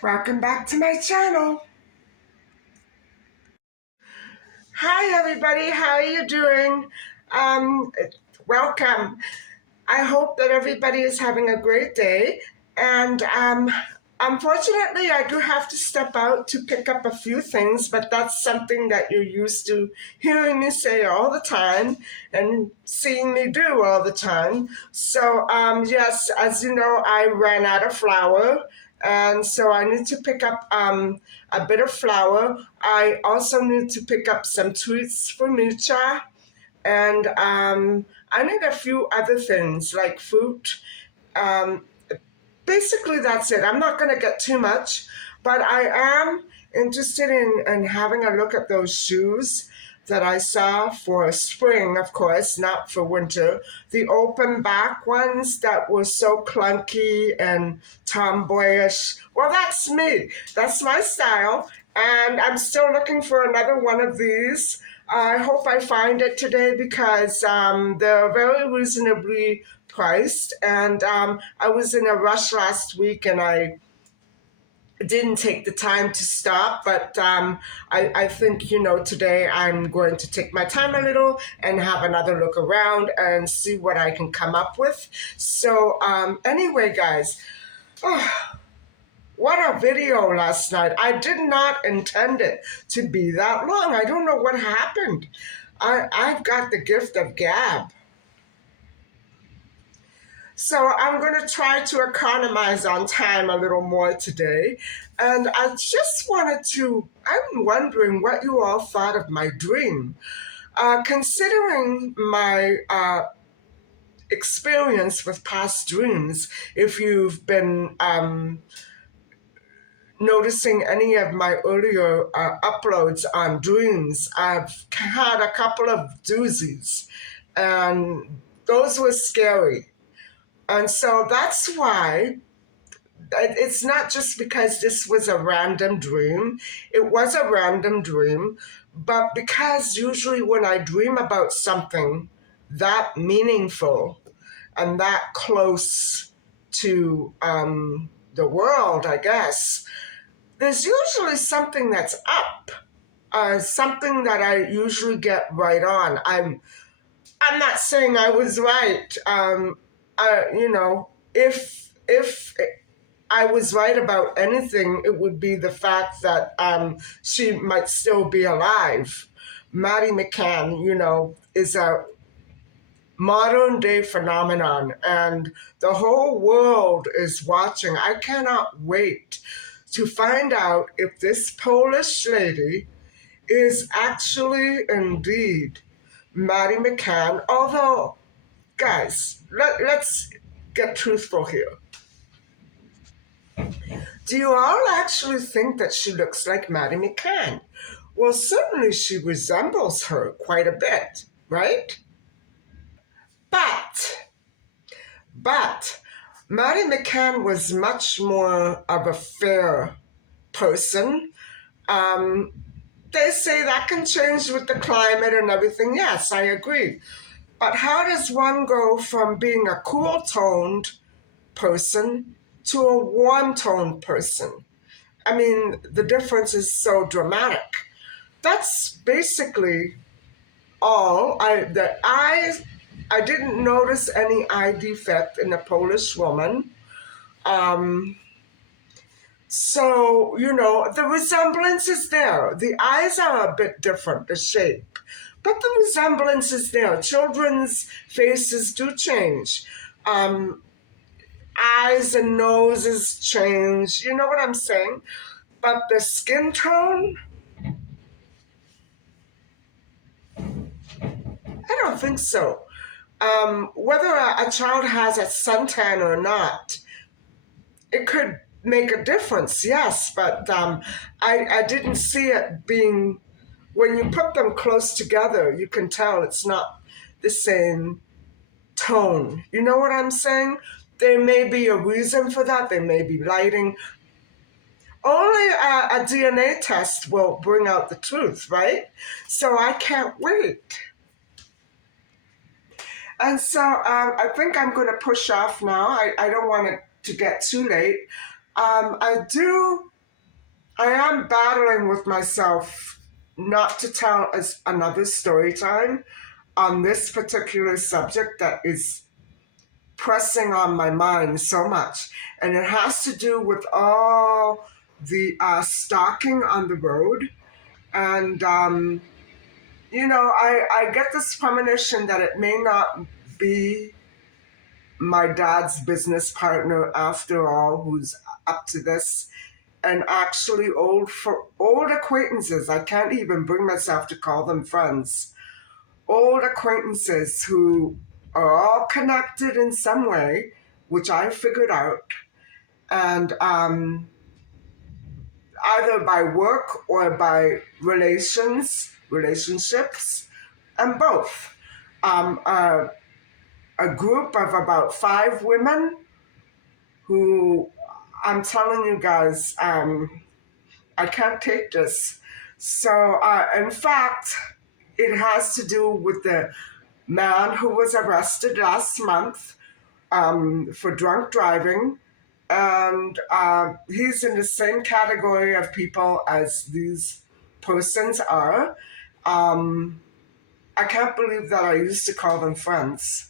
Welcome back to my channel. Hi everybody, how are you doing? Um, Welcome. I hope that everybody is having a great day. And unfortunately, I do have to step out to pick up a few things, but that's something that you're used to hearing me say all the time and seeing me do all the time. So, yes, as you know, I ran out of flour. And so I need to pick up a bit of flour. I also need to pick up some treats for Micha, and I need a few other things like fruit. Um, Basically, that's it. I'm not going to get too much, but I am interested in having a look at those shoes that I saw for spring, of course, not for winter. The open back ones that were so clunky and tomboyish. Well, that's me. That's my style. And I'm still looking for another one of these. I hope I find it today because they're very reasonably priced. And I was in a rush last week and I didn't take the time to stop, but I think, today I'm going to take my time a little and have another look around and see what I can come up with. So anyway, guys, what a video last night. I did not intend it to be that long. I don't know what happened. I've got the gift of gab. So I'm going to try to economize on time a little more today. And I just I'm wondering what you all thought of my dream. Considering my experience with past dreams, if you've been noticing any of my earlier uploads on dreams, I've had a couple of doozies, and those were scary. And so that's why it's not just because this was a random dream. It was a random dream, but because usually when I dream about something that meaningful and that close to the world, I guess, there's usually something that's up, something that I usually get right on. I'm not saying I was right. If I was right about anything, it would be the fact that she might still be alive. Maddie McCann, is a modern day phenomenon, and the whole world is watching. I cannot wait to find out if this Polish lady is actually indeed Maddie McCann. Although, guys, let's get truthful here. Do you all actually think that she looks like Maddie McCann? Well, certainly she resembles her quite a bit, right? But Maddie McCann was much more of a fair person. Um, they say that can change with the climate and everything. Yes, I agree. But how does one go from being a cool-toned person to a warm-toned person? I mean, the difference is so dramatic. That's basically all. I didn't notice any eye defect in the Polish woman. So, the resemblance is there. The eyes are a bit different, the shape, but the resemblance is there. Children's faces do change. Eyes and noses change. You know what I'm saying? But the skin tone, I don't think so. Whether a child has a suntan or not, it could make a difference, yes, but I didn't see it being, when you put them close together, you can tell it's not the same tone. You know what I'm saying? There may be a reason for that. There may be lighting. Only a DNA test will bring out the truth, right? So I can't wait. And so I think I'm going to push off now. I don't want it to get too late. I am battling with myself not to tell us another story time on this particular subject that is pressing on my mind so much. And it has to do with all the stalking on the road. And, I get this premonition that it may not be my dad's business partner after all who's up to this, and actually old acquaintances. I can't even bring myself to call them friends. Old acquaintances who are all connected in some way, which I figured out, and either by work or by relationships, and both. A group of about 5 women who, I'm telling you guys, I can't take this. So, in fact, it has to do with the man who was arrested last month for drunk driving. And he's in the same category of people as these persons are. I can't believe that I used to call them friends.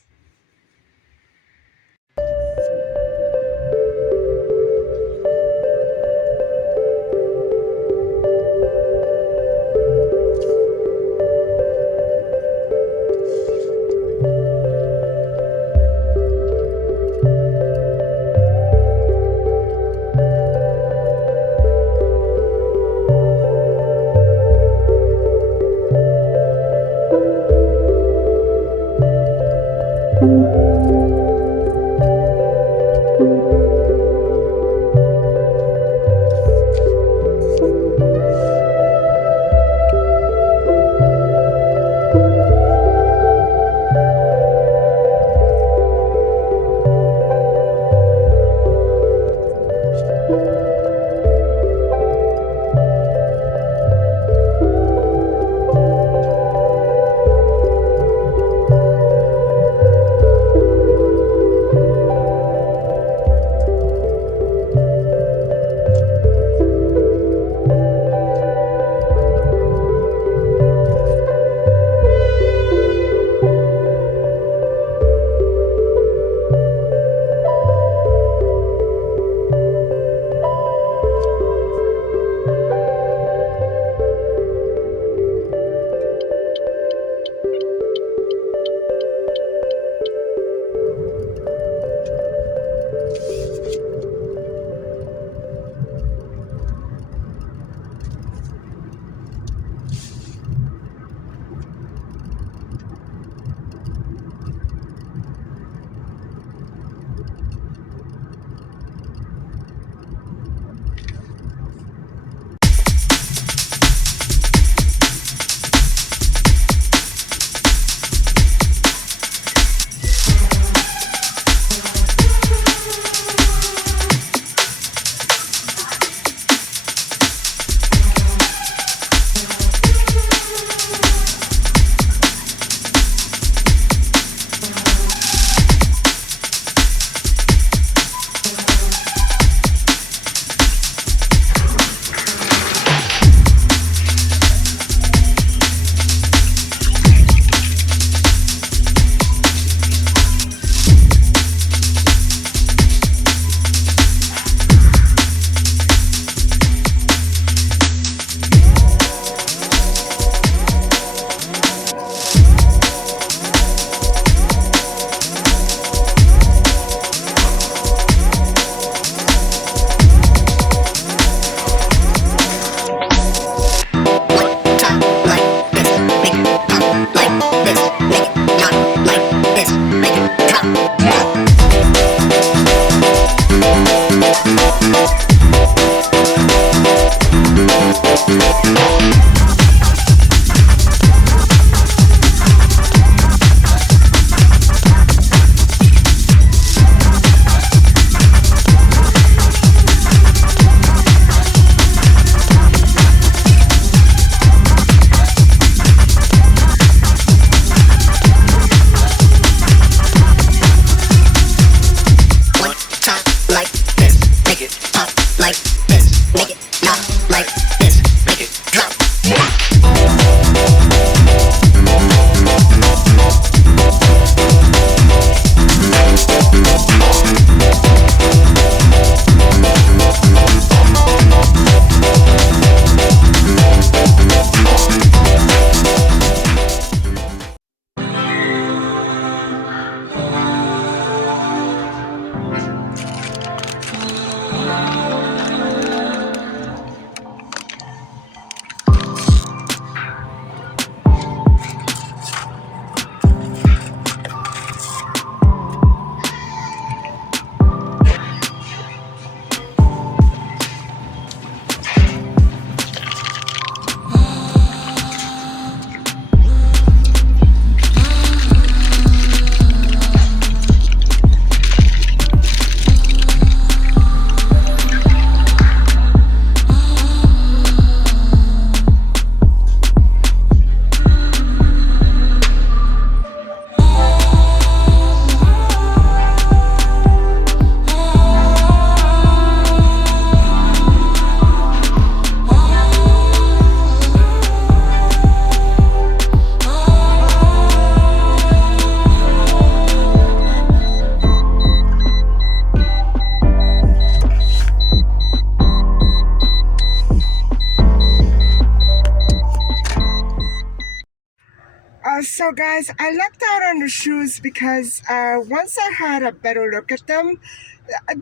So, guys, I lucked out on the shoes because once I had a better look at them,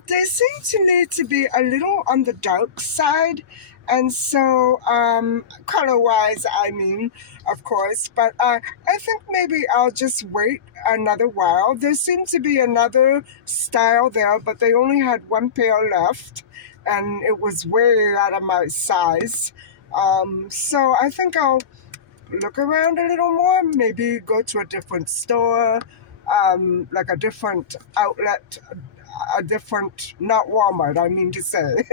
they seem to me to be a little on the dark side. And so, color wise, I mean, of course, but I think maybe I'll just wait another while. There seemed to be another style there, but they only had one pair left, and it was way out of my size. So I think I'll look around a little more, maybe go to a different store, like a different outlet, a different, not Walmart, I mean to say.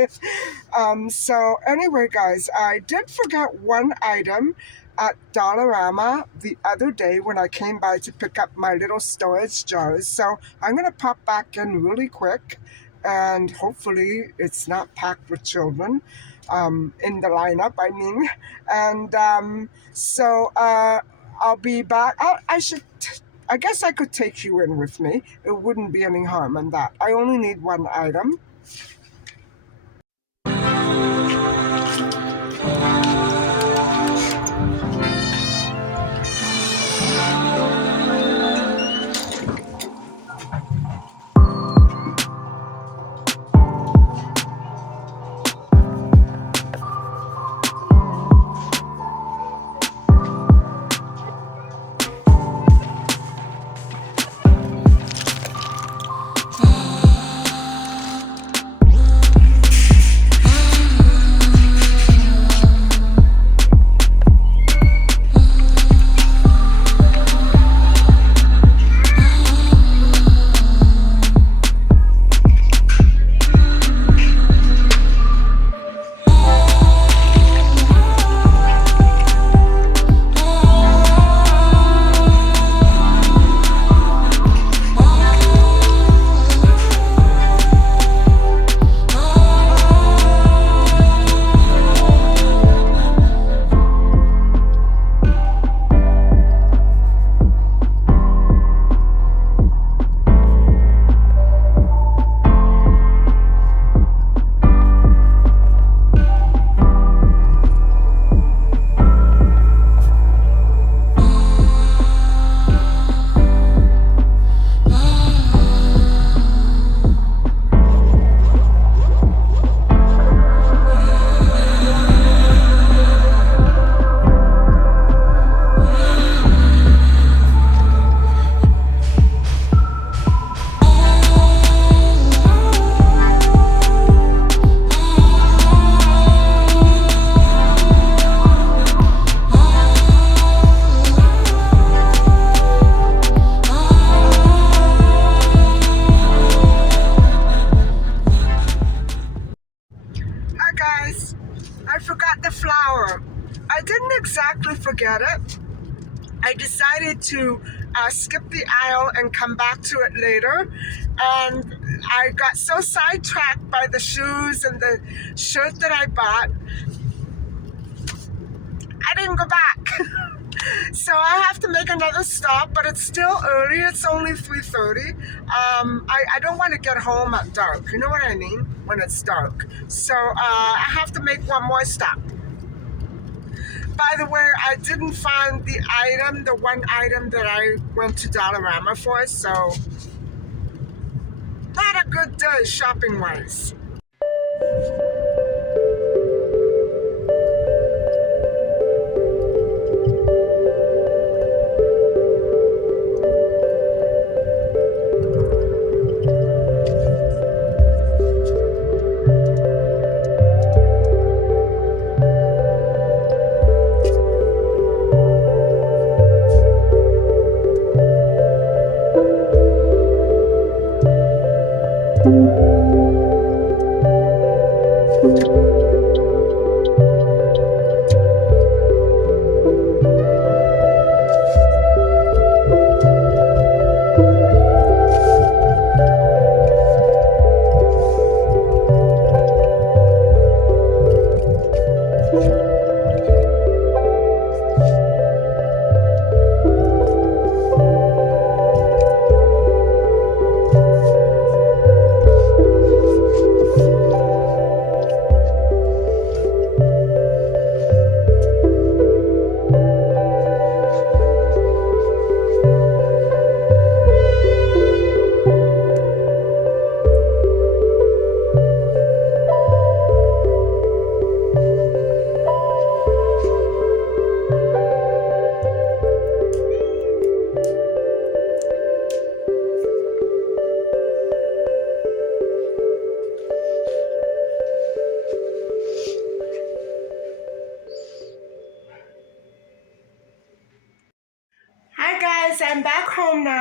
So anyway, guys, I did forget one item at Dollarama the other day when I came by to pick up my little storage jars. So I'm going to pop back in really quick, and hopefully it's not packed with children in the lineup, I mean. And I'll be back. I guess I could take you in with me. It wouldn't be any harm in that. I only need one item. Guys, I forgot the flour. I didn't exactly forget it. I decided to skip the aisle and come back to it later. And I got so sidetracked by the shoes and the shirt that I bought, I didn't go back. So I have to make another stop, but it's still early. It's only 3:30. I don't want to get home at dark. You know what I mean? When it's dark. So I have to make one more stop. By the way, I didn't find the one item that I went to Dollarama for, so not a good day shopping-wise.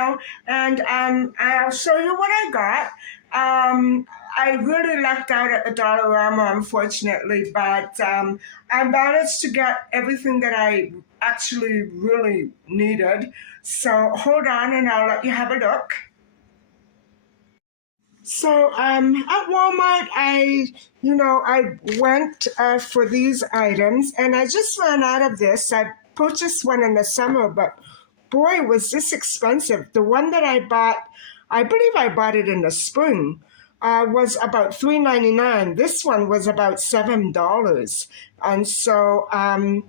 now, and I'll show you what I got. I really lucked out at the Dollarama, unfortunately, but I managed to get everything that I actually really needed. So hold on, and I'll let you have a look. So at Walmart, I went for these items, and I just ran out of this. I purchased one in the summer, but boy, was this expensive. The one that I bought, I believe I bought it in the spring, was about $3.99. This one was about $7, and so I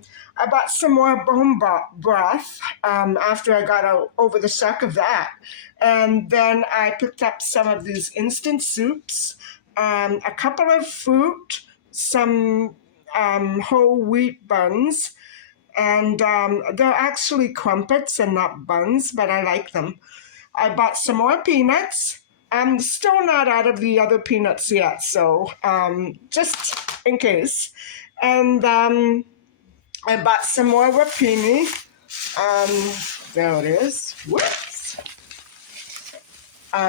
bought some more bone broth after I got over the shock of that. And then I picked up some of these instant soups, a couple of fruit, some whole wheat buns, and they're actually crumpets and not buns, but I like them. I bought some more peanuts. I'm still not out of the other peanuts yet, so just in case. And I bought some more rapini. There it is. Whoops.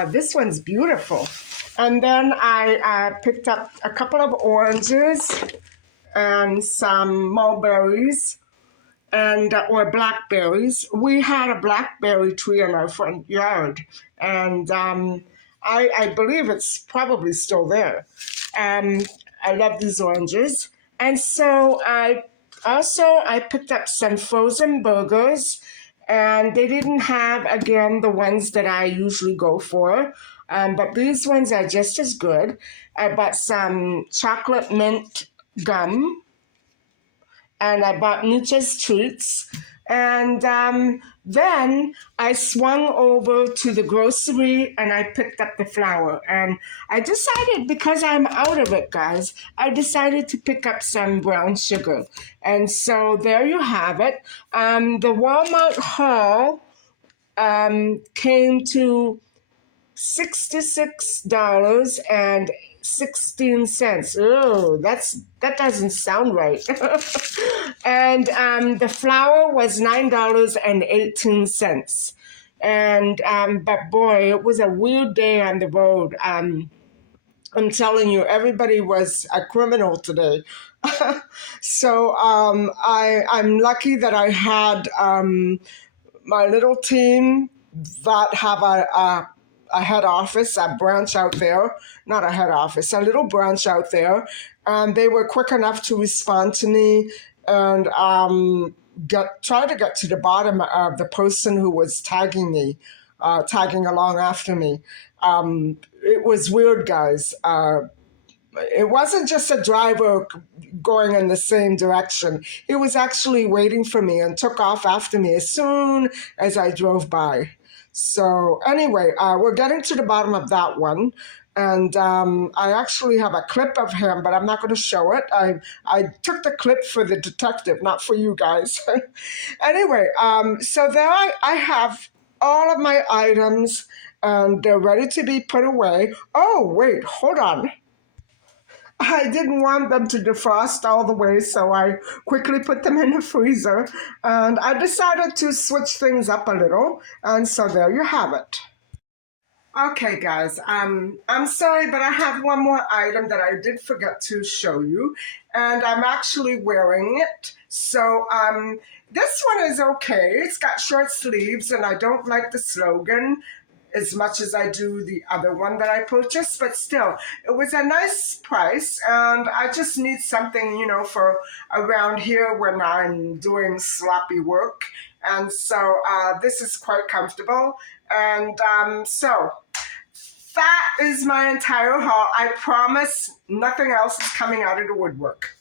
This one's beautiful. And then I picked up a couple of oranges and some mulberries and or blackberries. We had a blackberry tree in our front yard, and I believe it's probably still there. I love these oranges, and so I picked up some frozen burgers, and they didn't have again the ones that I usually go for. But these ones are just as good. I bought some chocolate mint gum, and I bought Nietzsche's treats. And then I swung over to the grocery and I picked up the flour. And I decided, because I'm out of it, guys, I decided to pick up some brown sugar. And so there you have it. The Walmart haul came to $66.16. Oh, that doesn't sound right. And the flour was $9.18. And but boy, it was a weird day on the road. I'm telling you, everybody was a criminal today. So I'm lucky that I had my little team that have a head office, a branch out there, not a head office, a little branch out there. And they were quick enough to respond to me and try to get to the bottom of the person who was tagging me, tagging along after me. It was weird, guys. It wasn't just a driver going in the same direction. He was actually waiting for me and took off after me as soon as I drove by. So anyway, we're getting to the bottom of that one. And I actually have a clip of him, but I'm not going to show it. I took the clip for the detective, not for you guys. Anyway, so there I have all of my items, and they're ready to be put away. Oh, wait, hold on. I didn't want them to defrost all the way, so I quickly put them in the freezer. And I decided to switch things up a little, and so there you have it. Okay, guys, I'm sorry, but I have one more item that I did forget to show you, and I'm actually wearing it. So this one is okay. It's got short sleeves, and I don't like the slogan as much as I do the other one that I purchased, but still, it was a nice price, and I just need something, for around here when I'm doing sloppy work, and so this is quite comfortable, and so that is my entire haul. I promise nothing else is coming out of the woodwork.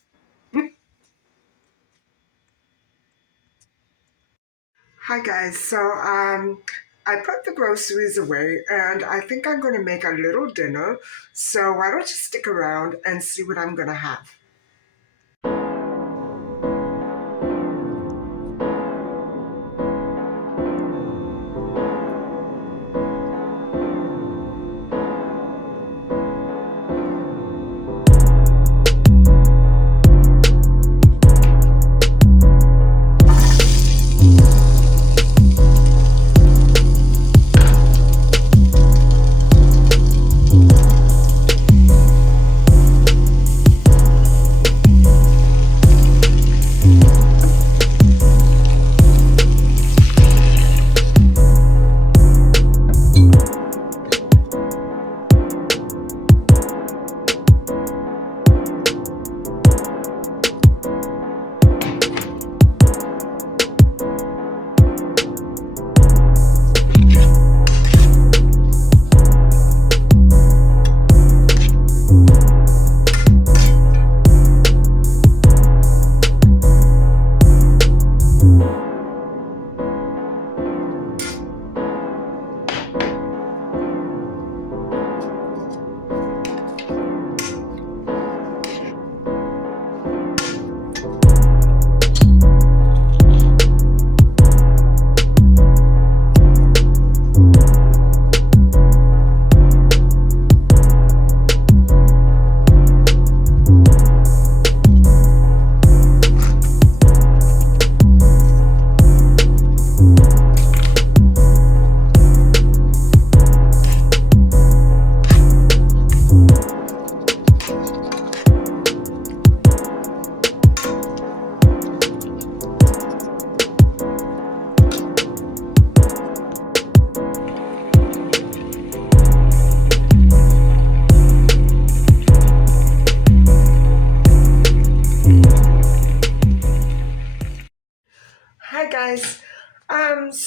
Hi guys, so I put the groceries away, and I think I'm going to make a little dinner. So why don't you stick around and see what I'm going to have?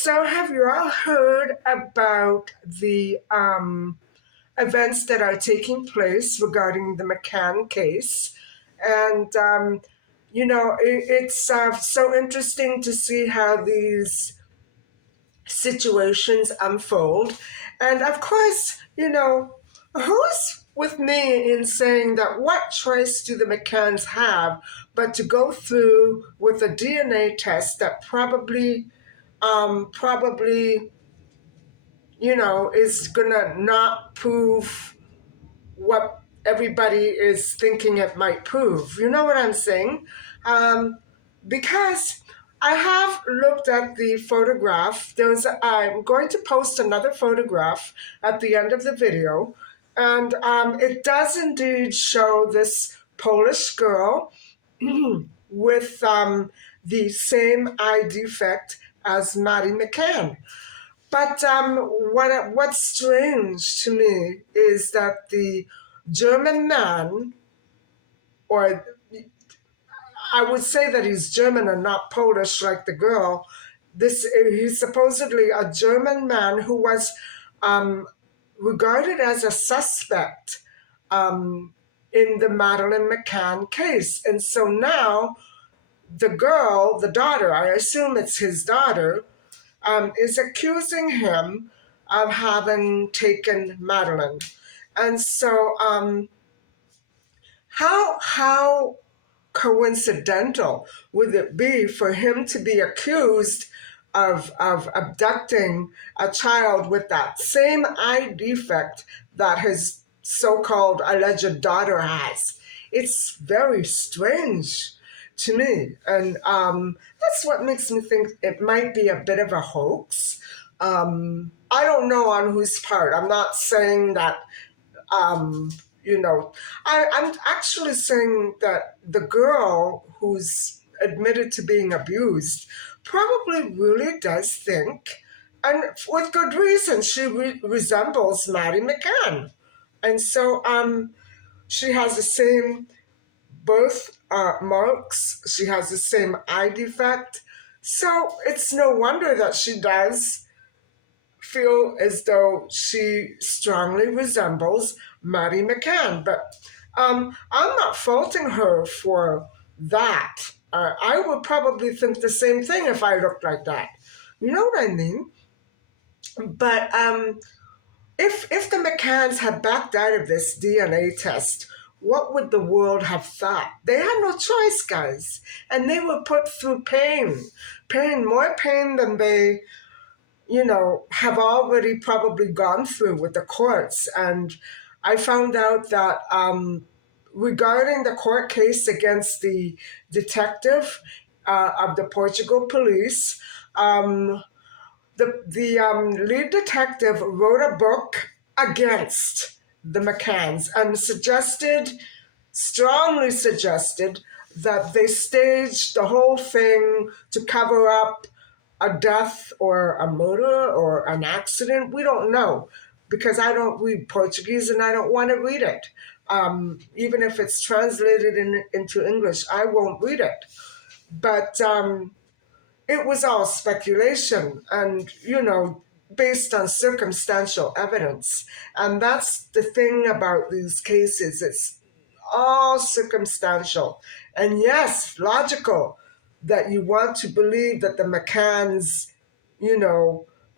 So, have you all heard about the events that are taking place regarding the McCann case? And, it's so interesting to see how these situations unfold. And of course, who's with me in saying that what choice do the McCanns have but to go through with a DNA test that probably, is gonna not prove what everybody is thinking it might prove. You know what I'm saying? Um, because I have looked at the photograph. I'm going to post another photograph at the end of the video, and it does indeed show this Polish girl with the same eye defect as Maddie McCann. But what's strange to me is that the German man, or I would say that he's German and not Polish like the girl. He's supposedly a German man who was um, regarded as a suspect in the Madeleine McCann case, and so now the girl, the daughter, I assume it's his daughter, is accusing him of having taken Madeleine, and so how coincidental would it be for him to be accused of abducting a child with that same eye defect that his so-called alleged daughter has? It's very strange to me, and that's what makes me think it might be a bit of a hoax. I don't know on whose part. I'm not saying that um, I'm actually saying that the girl who's admitted to being abused probably really does think, and with good reason, she resembles Maddie McCann. And so she has the same birth marks, she has the same eye defect. So it's no wonder that she does feel as though she strongly resembles Maddie McCann. But I'm not faulting her for that. I would probably think the same thing if I looked like that. You know what I mean? But if the McCanns had backed out of this DNA test, what would the world have thought? They had no choice, guys. And they were put through more pain than they have already probably gone through with the courts. And I found out that regarding the court case against the detective of the Portugal police, the lead detective wrote a book against the McCanns and strongly suggested, that they staged the whole thing to cover up a death or a murder or an accident. We don't know, because I don't read Portuguese and I don't want to read it. Even if it's translated into English, I won't read it. But it was all speculation and, based on circumstantial evidence. And that's the thing about these cases. It's all circumstantial. And yes, logical that you want to believe that the McCanns,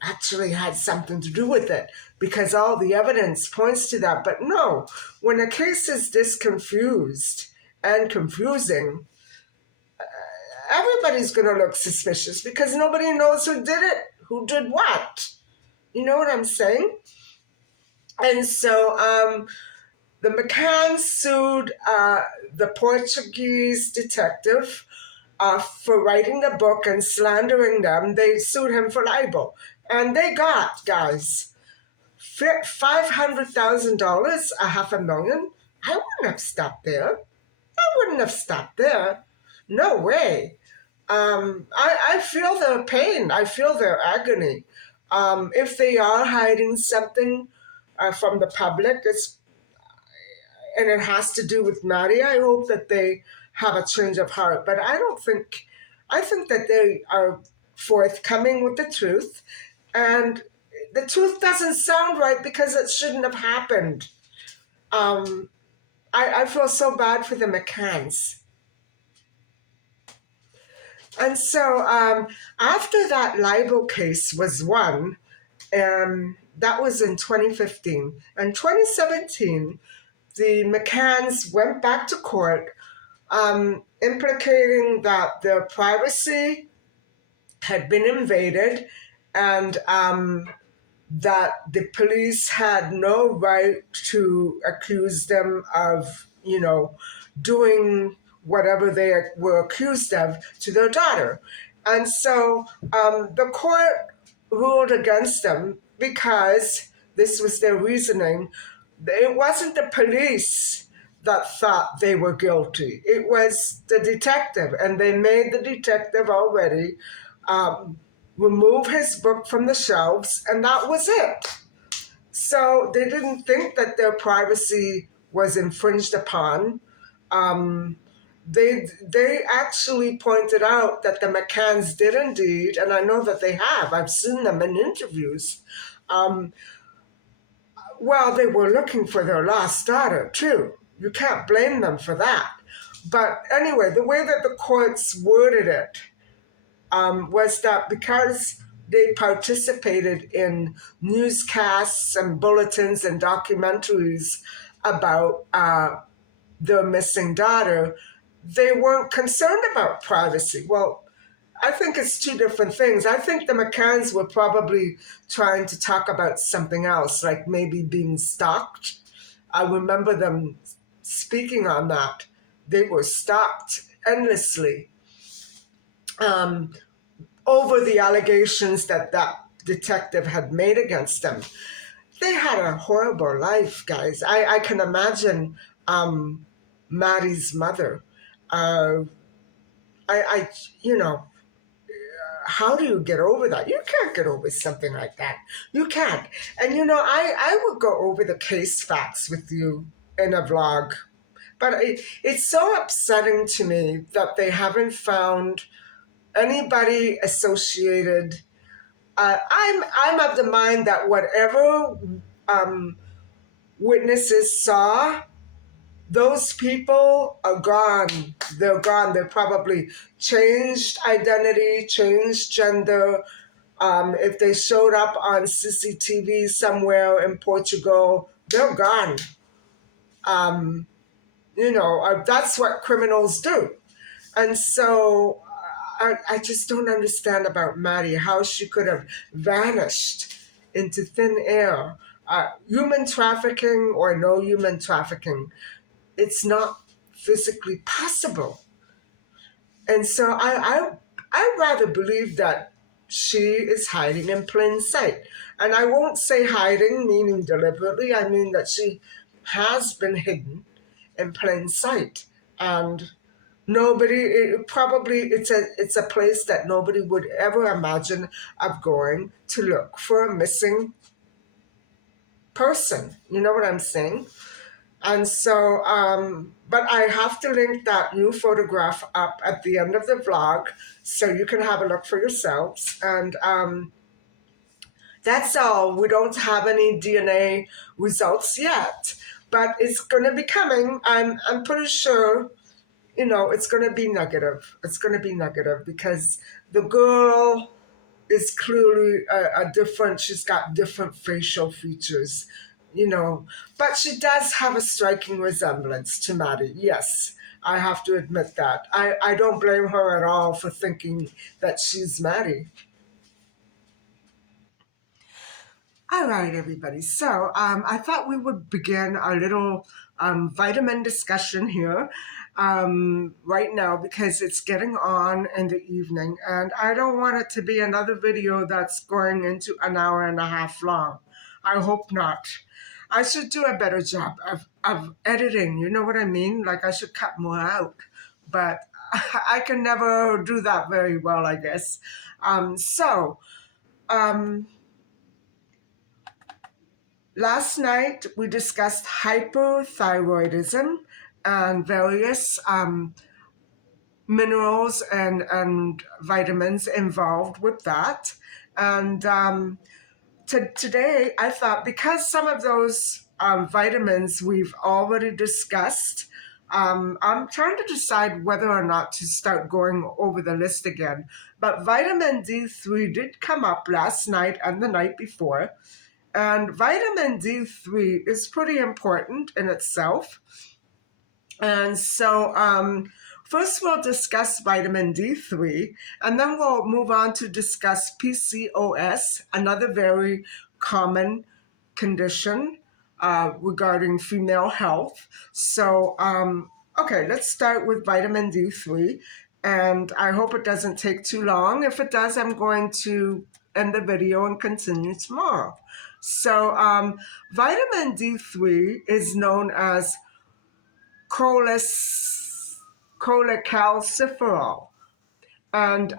actually had something to do with it, because all the evidence points to that. But no, when a case is this confused and confusing, everybody's going to look suspicious because nobody knows who did it, who did what. You know what I'm saying? And so the McCanns sued the Portuguese detective for writing the book and slandering them. They sued him for libel. And they got, guys, $500,000, $500,000. I wouldn't have stopped there. No way. I feel their pain. I feel their agony. If they are hiding something from the public, and it has to do with Maddie, I hope that they have a change of heart. But I think that they are forthcoming with the truth. And the truth doesn't sound right because it shouldn't have happened. Um, I feel so bad for the McCanns. And so after that libel case was won, that was in 2015. In 2017, the McCanns went back to court, implicating that their privacy had been invaded and that the police had no right to accuse them of, doing whatever they were accused of to their daughter. And so the court ruled against them because this was their reasoning. It wasn't the police that thought they were guilty. It was the detective, and they made the detective already remove his book from the shelves, and that was it. So they didn't think that their privacy was infringed upon. They actually pointed out that the McCanns did indeed, and I know that they have. I've seen them in interviews. Well, they were looking for their lost daughter too. You can't blame them for that. But anyway, the way that the courts worded it was that because they participated in newscasts and bulletins and documentaries about their missing daughter, they weren't concerned about privacy. Well, I think it's two different things. I think the McCanns were probably trying to talk about something else, like maybe being stalked. I remember them speaking on that. They were stalked endlessly over the allegations that detective had made against them. They had a horrible life, guys. I can imagine Maddie's mother. I how do you get over that? You can't get over something like that. You can't. And I would go over the case facts with you in a vlog, but it's so upsetting to me that they haven't found anybody associated. I'm of the mind that whatever witnesses saw, those people are gone. They're gone. They probably changed identity, changed gender. If they showed up on CCTV somewhere in Portugal, they're gone. That's what criminals do. And so I just don't understand about Maddie, how she could have vanished into thin air. Human trafficking or no human trafficking, it's not physically possible. And so I rather believe that she is hiding in plain sight. And I won't say hiding, meaning deliberately. I mean that she has been hidden in plain sight. And it's a place that nobody would ever imagine of going to look for a missing person. You know what I'm saying? And so, but I have to link that new photograph up at the end of the vlog so you can have a look for yourselves. And that's all. We don't have any DNA results yet, but it's going to be coming. I'm pretty sure, it's going to be negative. It's going to be negative because the girl is clearly she's got different facial features, but she does have a striking resemblance to Maddie. Yes, I have to admit that. I don't blame her at all for thinking that she's Maddie. All right, everybody. So I thought we would begin our little vitamin discussion here right now because it's getting on in the evening, and I don't want it to be another video that's going into an hour and a half long. I hope not. I should do a better job of editing. You know what I mean? Like I should cut more out, but I can never do that very well, I guess. So. Last night, we discussed hypothyroidism and various minerals and vitamins involved with that. And today, I thought because some of those vitamins we've already discussed, I'm trying to decide whether or not to start going over the list again. But vitamin D3 did come up last night and the night before. And vitamin D3 is pretty important in itself. And so, first we'll discuss vitamin D3, and then we'll move on to discuss PCOS, another very common condition regarding female health. So, okay, let's start with vitamin D3. And I hope it doesn't take too long. If it does, I'm going to end the video and continue tomorrow. So, vitamin D3 is known as cholecalciferol. And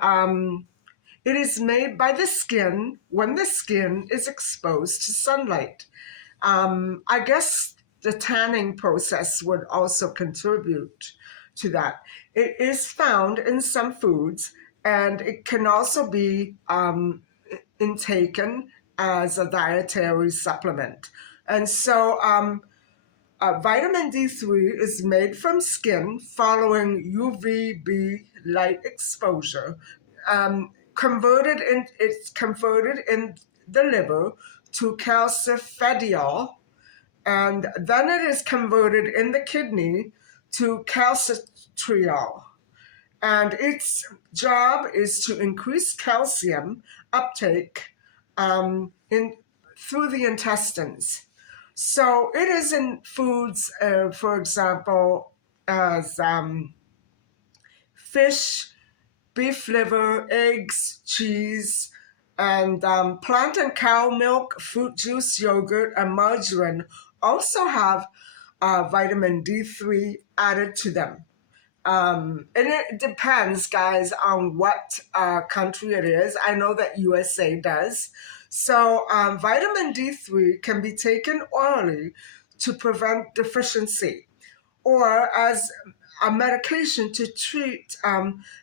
it is made by the skin when the skin is exposed to sunlight. I guess the tanning process would also contribute to that. It is found in some foods, and it can also be intaken as a dietary supplement. And so, vitamin D3 is made from skin following UVB light exposure. It's converted in the liver to calcifediol, and then it is converted in the kidney to calcitriol. And its job is to increase calcium uptake through the intestines. So it is in foods, for example, as fish, beef liver, eggs, cheese, and plant and cow milk, fruit juice, yogurt, and margarine also have vitamin D3 added to them. And it depends, guys, on what country it is. I know that USA does. So, vitamin D3 can be taken orally to prevent deficiency or as a medication to treat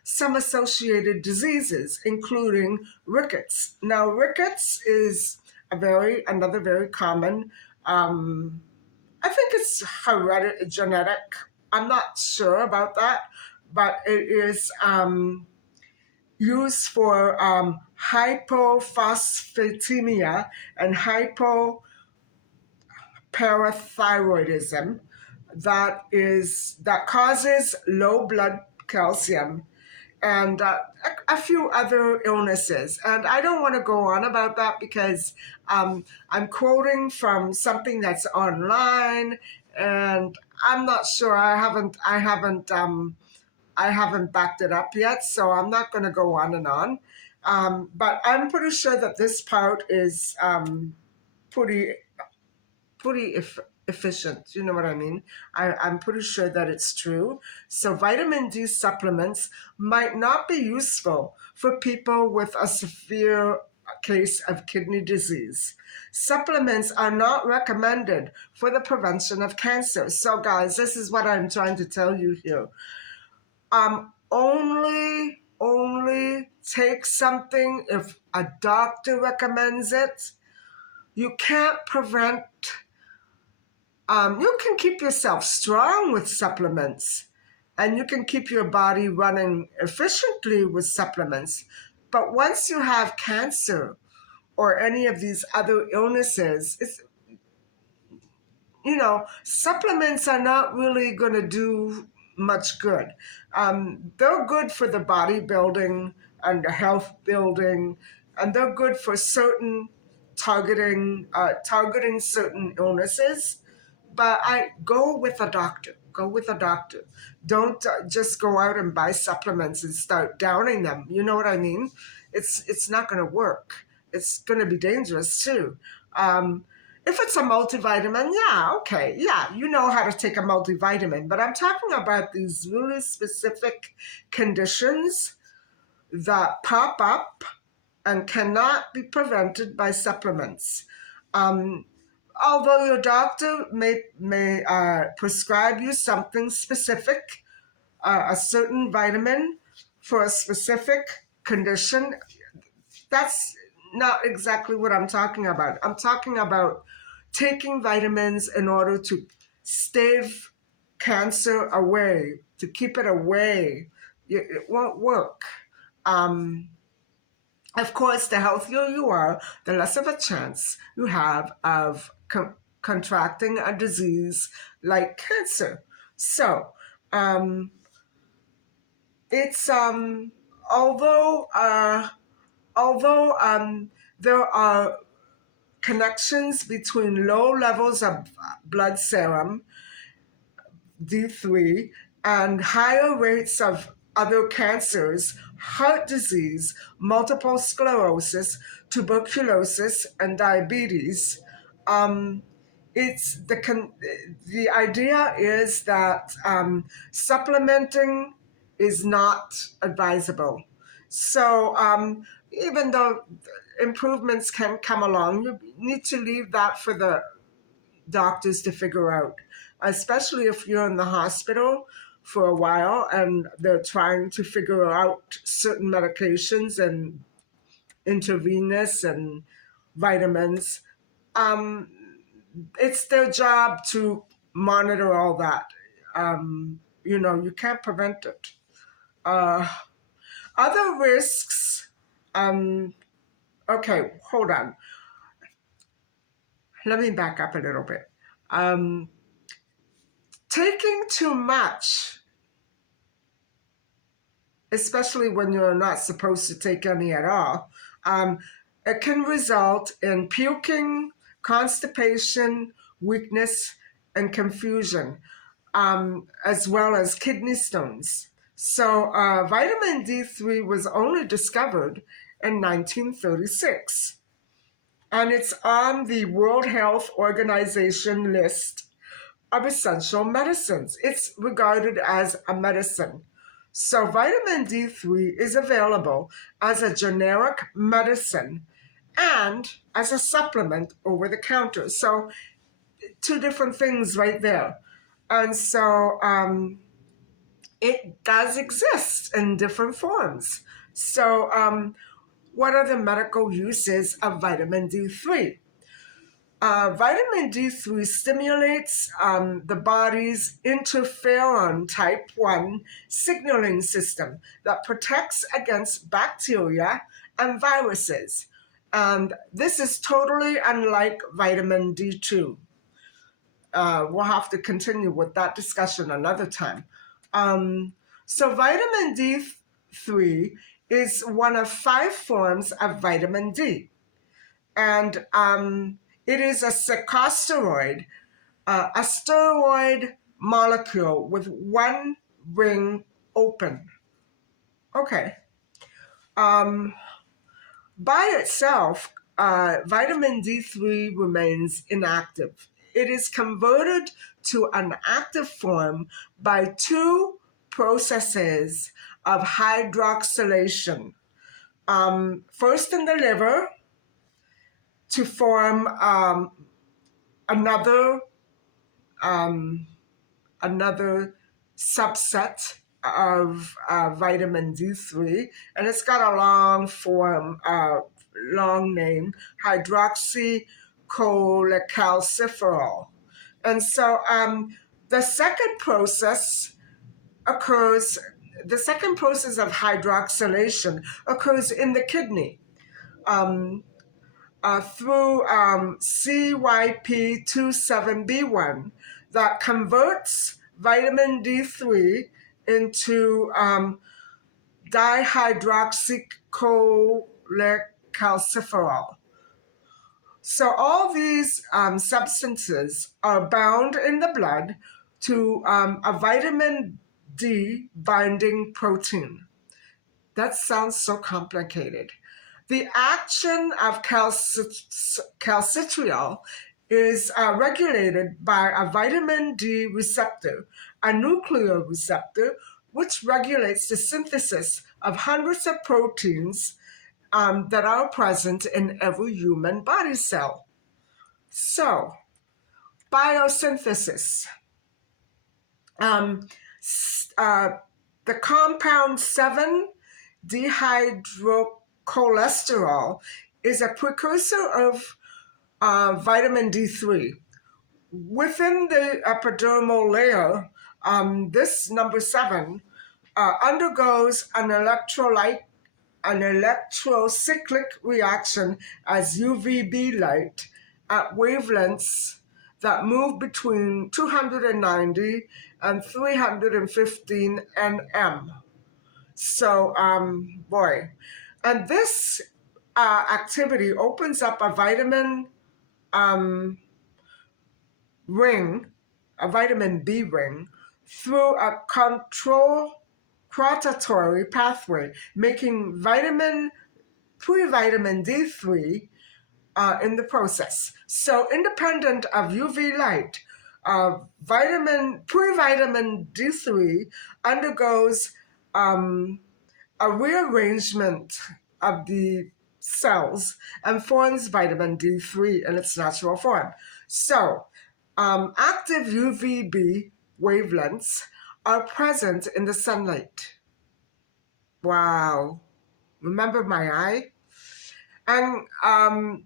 some associated diseases, including rickets. Now, rickets is another very common. I think it's genetic. I'm not sure about that, but it is used for hypophosphatemia and hypoparathyroidism that causes low blood calcium and a few other illnesses. And I don't want to go on about that because I'm quoting from something that's online, and I'm not sure. I haven't backed it up yet, so I'm not going to go on and on. But I'm pretty sure that this part is pretty efficient. You know what I mean? I'm pretty sure that it's true. So vitamin D supplements might not be useful for people with a severe case of kidney disease. Supplements are not recommended for the prevention of cancer. So guys, this is what I'm trying to tell you here. Only take something if a doctor recommends it. You can't prevent. You can keep yourself strong with supplements, and you can keep your body running efficiently with supplements. But once you have cancer or any of these other illnesses, supplements are not really going to do much good. They're good for the bodybuilding and the health building, and they're good for targeting certain illnesses. But I go with a doctor. Go with a doctor. Don't just go out and buy supplements and start downing them. You know what I mean? It's not going to work. It's going to be dangerous too. If it's a multivitamin, yeah, okay, yeah, you know how to take a multivitamin. But I'm talking about these really specific conditions that pop up and cannot be prevented by supplements. Although your doctor may prescribe you something specific, a certain vitamin for a specific condition, that's not exactly what I'm talking about. I'm talking about taking vitamins in order to stave cancer away, to keep it away. It won't work. Um, of course, the healthier you are, the less of a chance you have of contracting a disease like cancer. So, um, it's although although there are connections between low levels of blood serum D3 and higher rates of other cancers, heart disease, multiple sclerosis, tuberculosis, and diabetes. Um, it's the idea is that supplementing is not advisable. So even though improvements can come along, you need to leave that for the doctors to figure out, especially if you're in the hospital for a while and they're trying to figure out certain medications and intravenous and vitamins. Um, it's their job to monitor all that. You can't prevent it. Uh, Other risks, okay, hold on. Let me back up a little bit. Um, Taking too much, especially when you're not supposed to take any at all, it can result in puking, constipation, weakness, and confusion, as well as kidney stones. So, vitamin D3 was only discovered in 1936, and it's on the World Health Organization list of essential medicines. It's regarded as a medicine. So, vitamin D3 is available as a generic medicine and as a supplement over the counter. So, two different things right there. And so, it does exist in different forms. So, what are the medical uses of vitamin D3? Vitamin D3 stimulates the body's interferon type 1 signaling system that protects against bacteria and viruses. And this is totally unlike vitamin D2. We'll have to continue with that discussion another time. So, vitamin D3 is one of 5 forms of vitamin D. And it is a secosteroid, a steroid molecule with one ring open. Okay. By itself, vitamin D3 remains inactive. It is converted to an active form by 2 processes of hydroxylation. First in the liver to form another another subset of vitamin D3, and it's got a long name, hydroxycholecalciferol. And so the second process occurs, the second process of hydroxylation occurs in the kidney. Through CYP27B1 that converts vitamin D3 into dihydroxycholecalciferol. So all these substances are bound in the blood to a vitamin D binding protein. That sounds so complicated. The action of calcitriol is regulated by a vitamin D receptor, a nuclear receptor, which regulates the synthesis of hundreds of proteins that are present in every human body cell. So, biosynthesis. the compound 7 dehydrocholesterol is a precursor of vitamin D3. Within the epidermal layer, this number 7 undergoes an electrocyclic reaction as UVB light at wavelengths that move between 290 and 315 nm. So, boy. And this activity opens up a vitamin um, ring, a vitamin B ring, through a control rotatory pathway, making pre-vitamin D3 in the process. So independent of UV light, pre-vitamin D3 undergoes a rearrangement of the cells and forms vitamin D3 in its natural form. So active UVB wavelengths are present in the sunlight. Wow. Remember my eye? And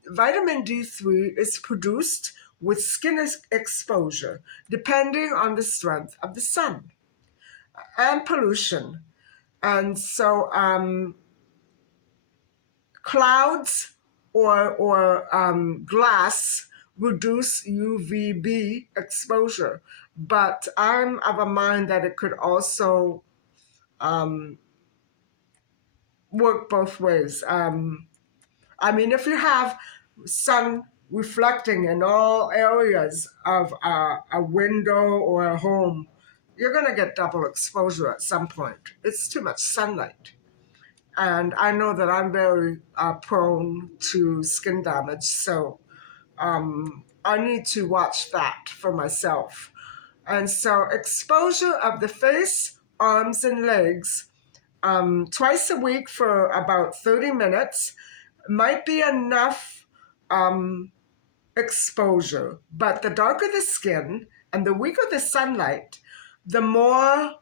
vitamin D3 is produced with skin exposure, depending on the strength of the sun and pollution. And so clouds or glass reduce UVB exposure, but I'm of a mind that it could also work both ways. I mean, if you have sun reflecting in all areas of a window or a home, you're going to get double exposure at some point. It's too much sunlight. And I know that I'm very prone to skin damage, so I need to watch that for myself. And so, exposure of the face, arms, and legs twice a week for about 30 minutes might be enough exposure. But the darker the skin and the weaker the sunlight, the more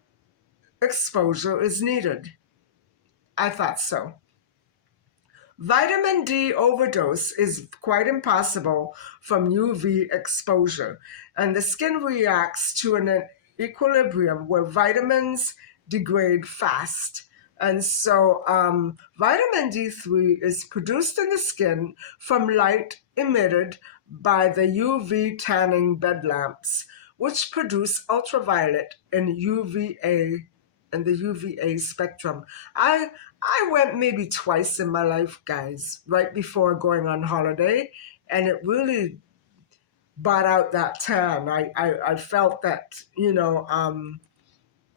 exposure is needed. I thought so. Vitamin D overdose is quite impossible from UV exposure, and the skin reacts to an equilibrium where vitamins degrade fast. And so, vitamin D3 is produced in the skin from light emitted by the UV tanning bed lamps, which produce ultraviolet and UVA and the UVA spectrum. I went maybe twice in my life, guys, right before going on holiday, and it really brought out that tan. I felt that,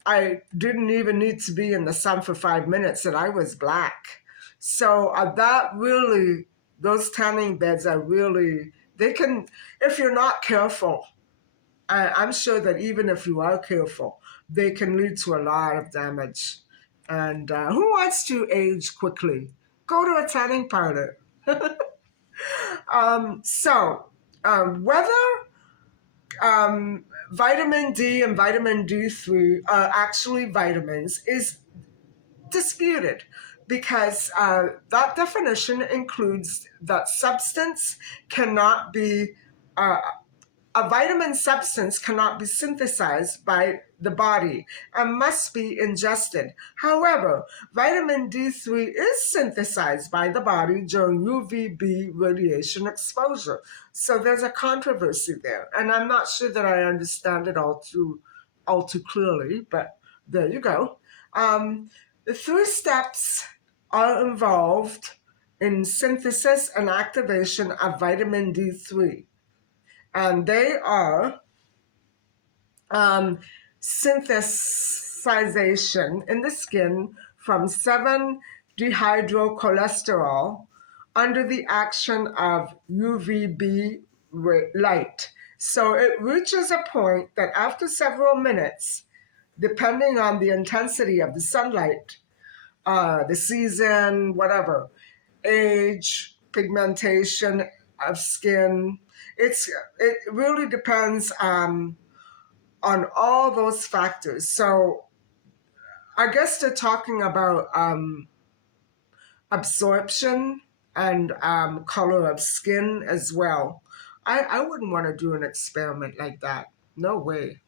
I didn't even need to be in the sun for 5 minutes and I was black. So those tanning beds are really, they can, if you're not careful, I'm sure that even if you are careful, they can lead to a lot of damage. And who wants to age quickly? Go to a tanning parlor. Whether vitamin D and vitamin D3 are actually vitamins is disputed because that definition includes that a vitamin substance cannot be synthesized by the body and must be ingested. However, vitamin D3 is synthesized by the body during UVB radiation exposure. So there's a controversy there. And I'm not sure that I understand it all too clearly, but there you go. The 3 steps are involved in synthesis and activation of vitamin D3. And they are synthesization in the skin from 7-dehydrocholesterol under the action of UVB light. So it reaches a point that after several minutes, depending on the intensity of the sunlight, the season, whatever, age, pigmentation of skin, it really depends on all those factors. So I guess they're talking about absorption and color of skin as well. I wouldn't want to do an experiment like that. No way.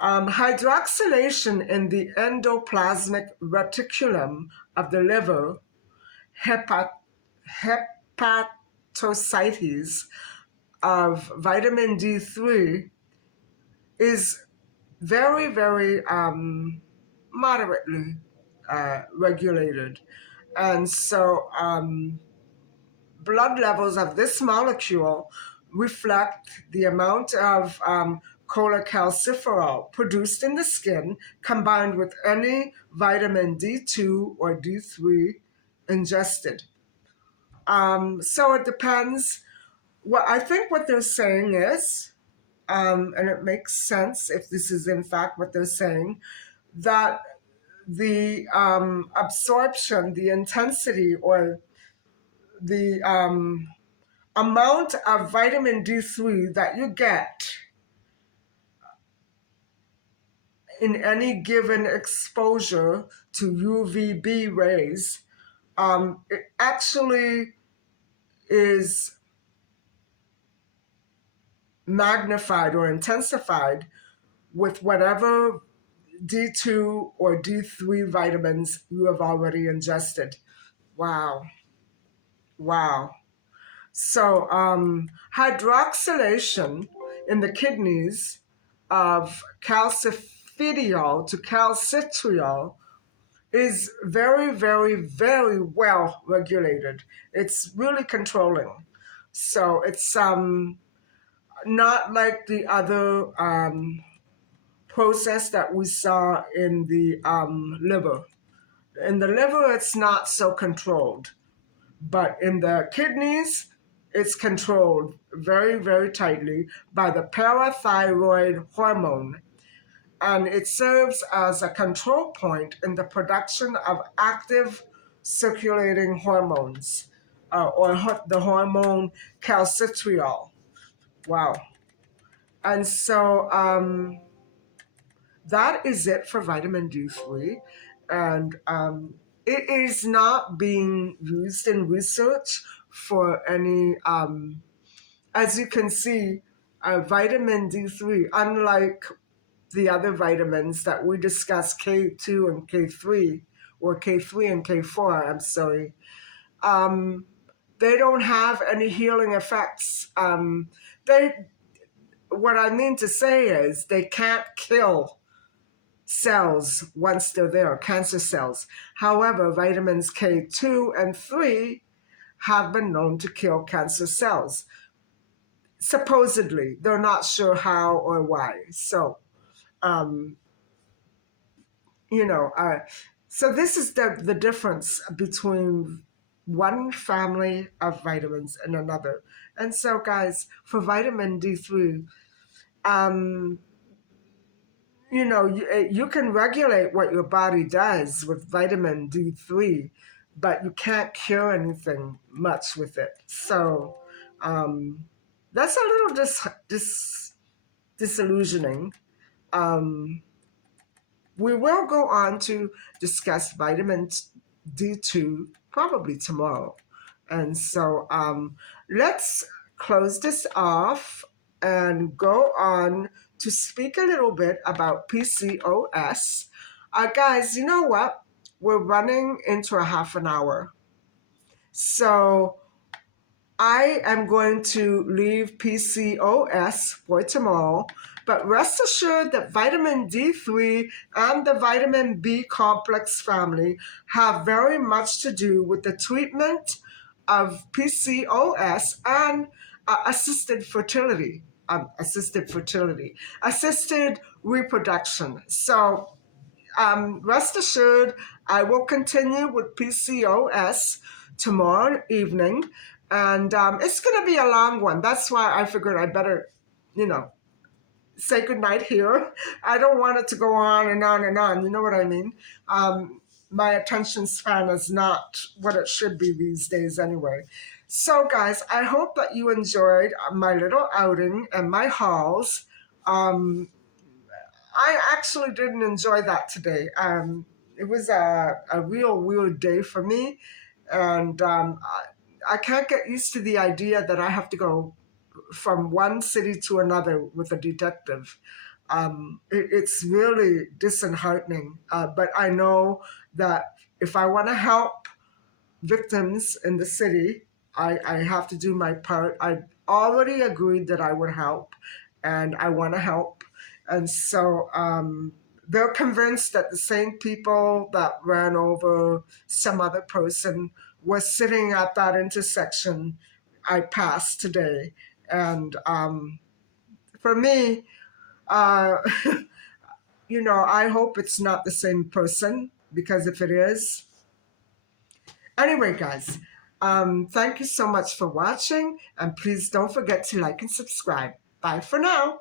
Hydroxylation in the endoplasmic reticulum of the liver, hepat- hepatocytes of vitamin D3 is very, very moderately regulated. And so blood levels of this molecule reflect the amount of cholecalciferol produced in the skin combined with any vitamin D2 or D3 ingested. So it depends. Well, I think what they're saying is, and it makes sense if this is in fact what they're saying, that the absorption, the intensity, or the amount of vitamin D3 that you get in any given exposure to UVB rays, it actually is magnified or intensified with whatever D2 or D3 vitamins you have already ingested. Wow. Wow. So, hydroxylation in the kidneys of calcifidiol to calcitriol is very, very, very well regulated. It's really controlling. So, it's not like the other process that we saw in the liver. In the liver, it's not so controlled. But in the kidneys, it's controlled very, very tightly by the parathyroid hormone. And it serves as a control point in the production of active circulating hormones, the hormone calcitriol. Wow. And so that is it for vitamin D3. And it is not being used in research for any, as you can see, vitamin D3, unlike the other vitamins that we discussed, K2 and K3, or K3 and K4, I'm sorry, they don't have any healing effects. What I mean to say is they can't kill cells once they're there, cancer cells. However, vitamins K2 and 3 have been known to kill cancer cells. Supposedly, they're not sure how or why. So, um, you know, so this is the difference between one family of vitamins and another. And so, guys, for vitamin D3, um, you can regulate what your body does with vitamin D3, but you can't cure anything much with it. So that's a little disillusioning. Um, we will go on to discuss vitamin D2 probably tomorrow. And so let's close this off and go on to speak a little bit about PCOS. Guys, you know what? We're running into a half an hour. So I am going to leave PCOS for tomorrow, but rest assured that vitamin D3 and the vitamin B complex family have very much to do with the treatment of PCOS and assisted fertility, assisted reproduction. So rest assured, I will continue with PCOS tomorrow evening, and it's going to be a long one. That's why I figured I better, say goodnight here. I don't want it to go on and on and on. You know what I mean? My attention span is not what it should be these days anyway. So, guys, I hope that you enjoyed my little outing and my hauls. Um, I actually didn't enjoy that today. It was a real weird day for me, and I can't get used to the idea that I have to go from one city to another with a detective. It's really disheartening, but I know that if I want to help victims in the city, I have to do my part. I already agreed that I would help, and I want to help. And so they're convinced that the same people that ran over some other person were sitting at that intersection I passed today. And for me, uh, I hope it's not the same person, because if it is, anyway, guys, thank you so much for watching, and please don't forget to like and subscribe. Bye for now.